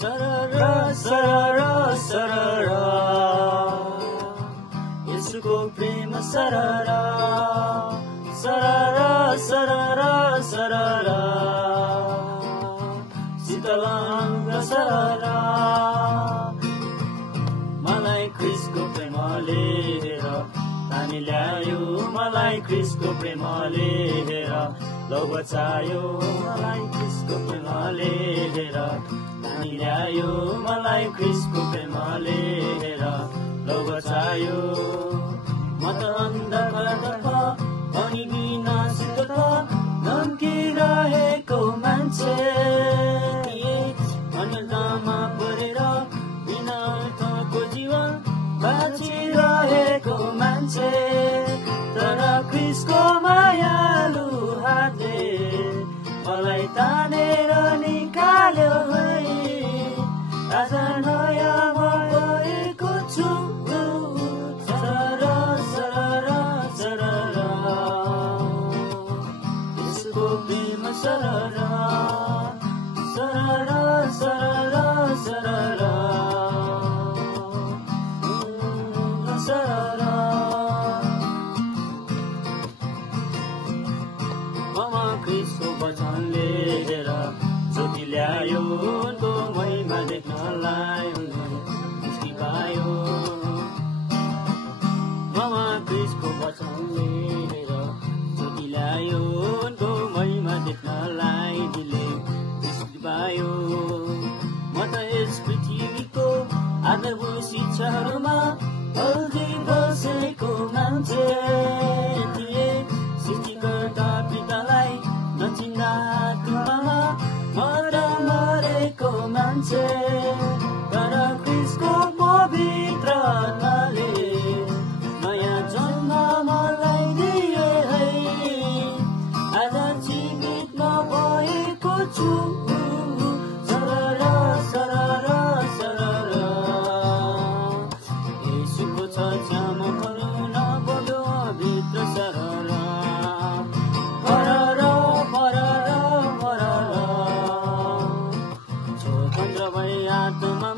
सररा सररा सररा यसुको प्रेम सररा सररा सररा सररा शीतलाङ्ग सररा मलाई ख्रिस्टको प्रेमले हेर तानी ल्यायो मलाई ख्रिस्टको प्रेमले हेर लौ बचायो मलाई ख्रिस्टको प्रेमले हेर तानी ल्यायो मलाई ख्रिस्टको प्रेमले हेर लौ बचायो म त अन्धकारतर्फ अनि विनाशतर्फ धम्किरहेको मान्छे अन्यतामा परेर बिना अर्थको जीवन बाँचिरहेको मान्छे तर ख्रिस्टको मायालु हातले मलाई तानेर निकाल्यो है आज नयाँ भएको छु सररा सररा सररा यसको प्रेम सररा सररा सररा सररा सररा ममा ख्रिस्टको वचनले हेर ज्योति ल्यायो उनको महिमा देख्नलाई मुक्ति पायो ममा ख्रिस्टको वचनले हेर ज्योति ल्यायो उनको महिमा देख्नलाई दिले मुक्ति पायो म त यस पृथ्वीको आधारभूत शिक्षाहरूमा अल्झी बसेको मान्छे थिए सृष्टिकर्ता पितालाई नचिन्दा आत्मामा मरेको मान्छे तर ख्रिस्टको पवित्र आत्माले नयाँ जन्म मलाई दिए है आज जीवित नभएको छु सररा सररा सररा यसुको चर्चामा करुणा बग्यो भित्र सररा फररा फररा फररा स्वतन्त्र भई आत्मा